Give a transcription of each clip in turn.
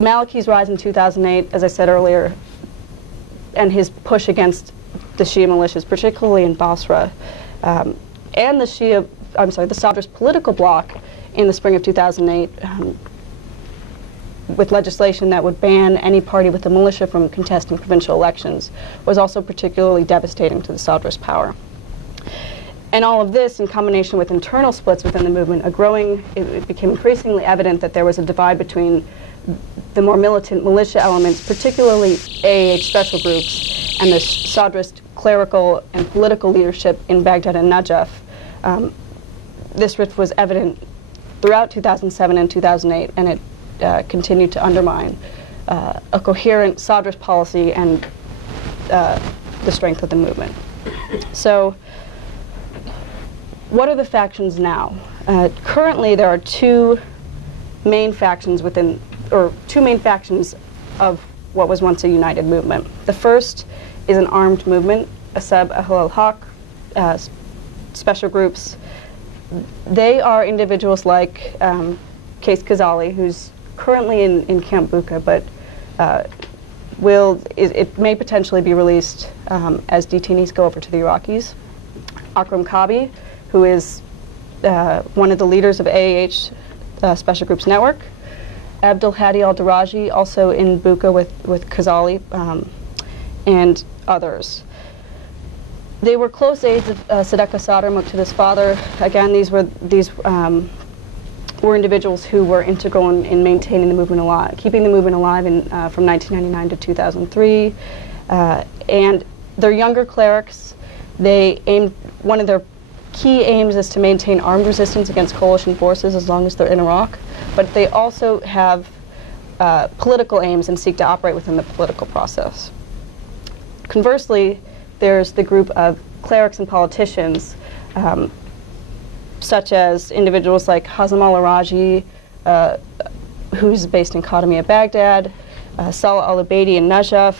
Maliki's rise in 2008, as I said earlier, and his push against the Shia militias, particularly in Basra, and the Sadrist political bloc in the spring of 2008, with legislation that would ban any party with a militia from contesting provincial elections, was also particularly devastating to the Sadrist power. And all of this, in combination with internal splits within the movement, it became increasingly evident that there was a divide between the more militant militia elements, particularly AAH special groups, and the Sadrist clerical and political leadership in Baghdad and Najaf. This rift was evident throughout 2007 and 2008, and it continued to undermine a coherent Sadrist policy and the strength of the movement. So, what are the factions now? Currently, there are two main factions of what was once a united movement. The first is an armed movement, ISW al-Haq, special groups. They are individuals like Qais Khazali, who's currently in Camp Bucca, but it may potentially be released as detainees go over to the Iraqis. Akram Kabi, who is one of the leaders of AAH Special Groups Network. Abdul Hadi al-Daraji, also in Bucca with Khazali, and others. They were close aides of Sadegh Sadr, Muqtada's father. Again, these were individuals who were integral in maintaining the movement alive, keeping the movement alive from 1999 to 2003. And they're younger clerics. One of their key aims is to maintain armed resistance against coalition forces as long as they're in Iraq. But they also have political aims and seek to operate within the political process. Conversely, there's the group of clerics and politicians, such as individuals like Hazem al-Araji, who's based in Khatamiya, Baghdad, Salah al-Ubaidi in Najaf,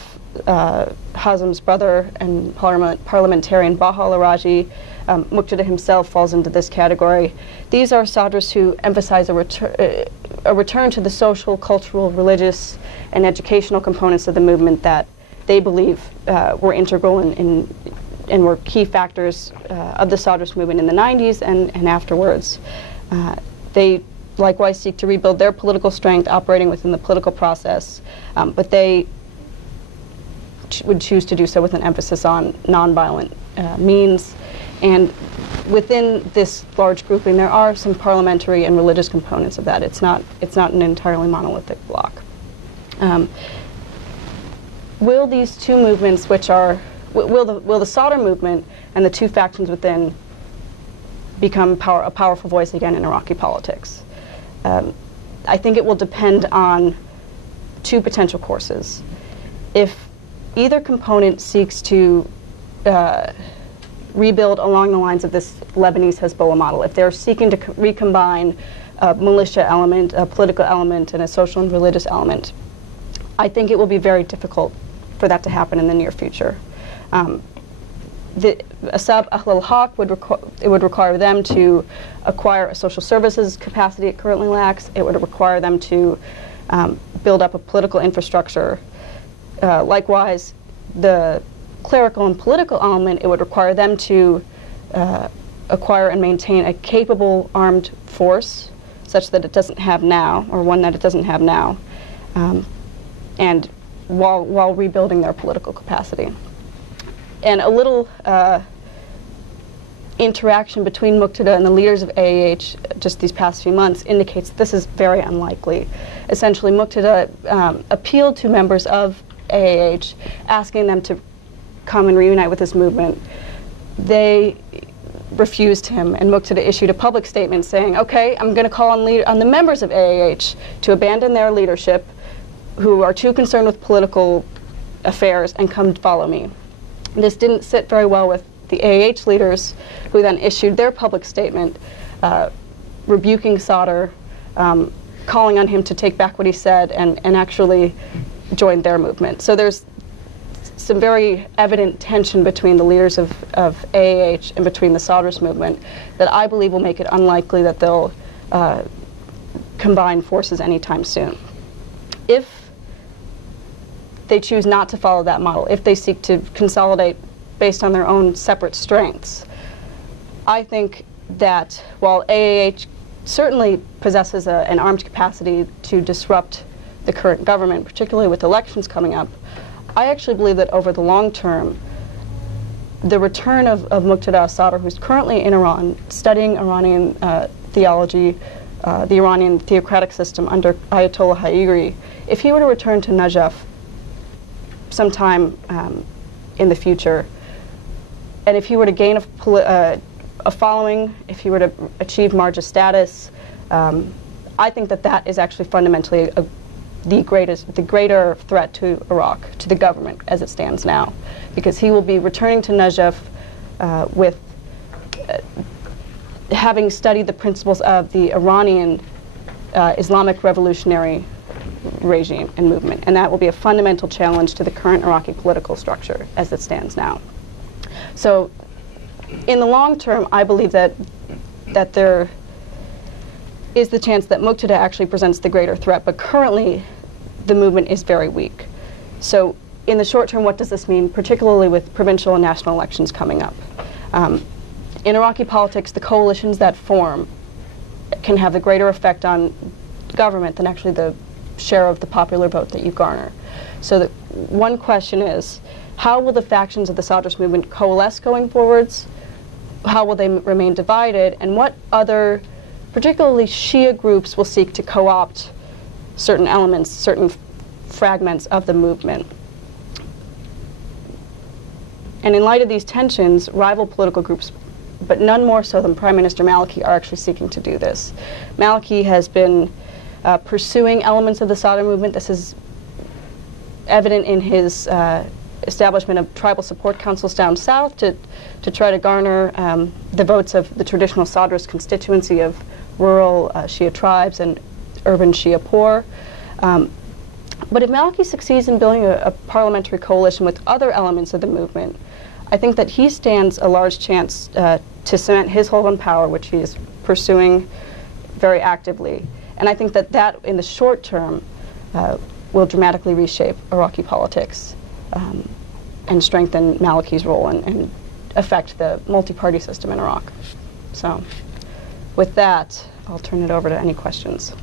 Hazem's brother and parliamentarian Baha al-Araji. Muqtada himself falls into this category. These are Sadrists who emphasize a return to the social, cultural, religious, and educational components of the movement that they believe were integral and were key factors of the Sadrist movement in the 90s and afterwards. They likewise seek to rebuild their political strength operating within the political process, but they would choose to do so with an emphasis on nonviolent means. And within this large grouping, there are some parliamentary and religious components of that. It's not an entirely monolithic bloc. Will these two movements, will the Sadr movement and the two factions within become a powerful voice again in Iraqi politics? I think it will depend on two potential courses. If either component seeks to rebuild along the lines of this Lebanese Hezbollah model, if they're seeking to recombine a militia element, a political element, and a social and religious element, I think it will be very difficult for that to happen in the near future. The ISW al-Haq would require them to acquire a social services capacity it currently lacks. It would require them to build up a political infrastructure. Likewise, the clerical and political element, it would require them to acquire and maintain a capable armed force such that it doesn't have now, or one that it doesn't have now, and while rebuilding their political capacity. And a little interaction between Muqtada and the leaders of AAH just these past few months indicates that this is very unlikely. Essentially, Muqtada appealed to members of AAH, asking them to come and reunite with this movement. They refused him, and Muqtada issued a public statement saying, okay, I'm going to call on the members of AAH to abandon their leadership, who are too concerned with political affairs, and come follow me. This didn't sit very well with the AAH leaders, who then issued their public statement rebuking Sadr, calling on him to take back what he said, and actually joined their movement. So there's some very evident tension between the leaders of AAH and between the Sadrist movement that I believe will make it unlikely that they'll combine forces anytime soon. if they choose not to follow that model, if they seek to consolidate based on their own separate strengths, I think that while AAH certainly possesses an armed capacity to disrupt the current government, particularly with elections coming up, I actually believe that over the long term, the return of Muqtada al-Sadr, who's currently in Iran, studying Iranian theology, the Iranian theocratic system under Ayatollah Haïri, if he were to return to Najaf sometime in the future, and if he were to gain a following, if he were to achieve marja status, I think that that is actually fundamentally the greater threat to Iraq, to the government as it stands now, because he will be returning to Najaf with having studied the principles of the Iranian Islamic revolutionary regime and movement, and that will be a fundamental challenge to the current Iraqi political structure as it stands now. So in the long term, I believe that there is the chance that Muqtada actually presents the greater threat, but currently the movement is very weak. So in the short term, what does this mean, particularly with provincial and national elections coming up? In Iraqi politics, the coalitions that form can have the greater effect on government than actually the share of the popular vote that you garner. So the one question is, how will the factions of the Sadrist movement coalesce going forwards? How will they remain divided? And what other, particularly Shia groups, will seek to co-opt certain elements, certain fragments of the movement? And in light of these tensions, rival political groups, but none more so than Prime Minister Maliki, are actually seeking to do this. Maliki has been pursuing elements of the Sadr movement. This is evident in his establishment of tribal support councils down south to try to garner the votes of the traditional Sadrist constituency of rural Shia tribes and urban Shia poor. But if Maliki succeeds in building a parliamentary coalition with other elements of the movement, I think that he stands a large chance to cement his hold on power, which he is pursuing very actively. And I think that that, in the short term, will dramatically reshape Iraqi politics and strengthen Maliki's role and affect the multi-party system in Iraq. So with that, I'll turn it over to any questions.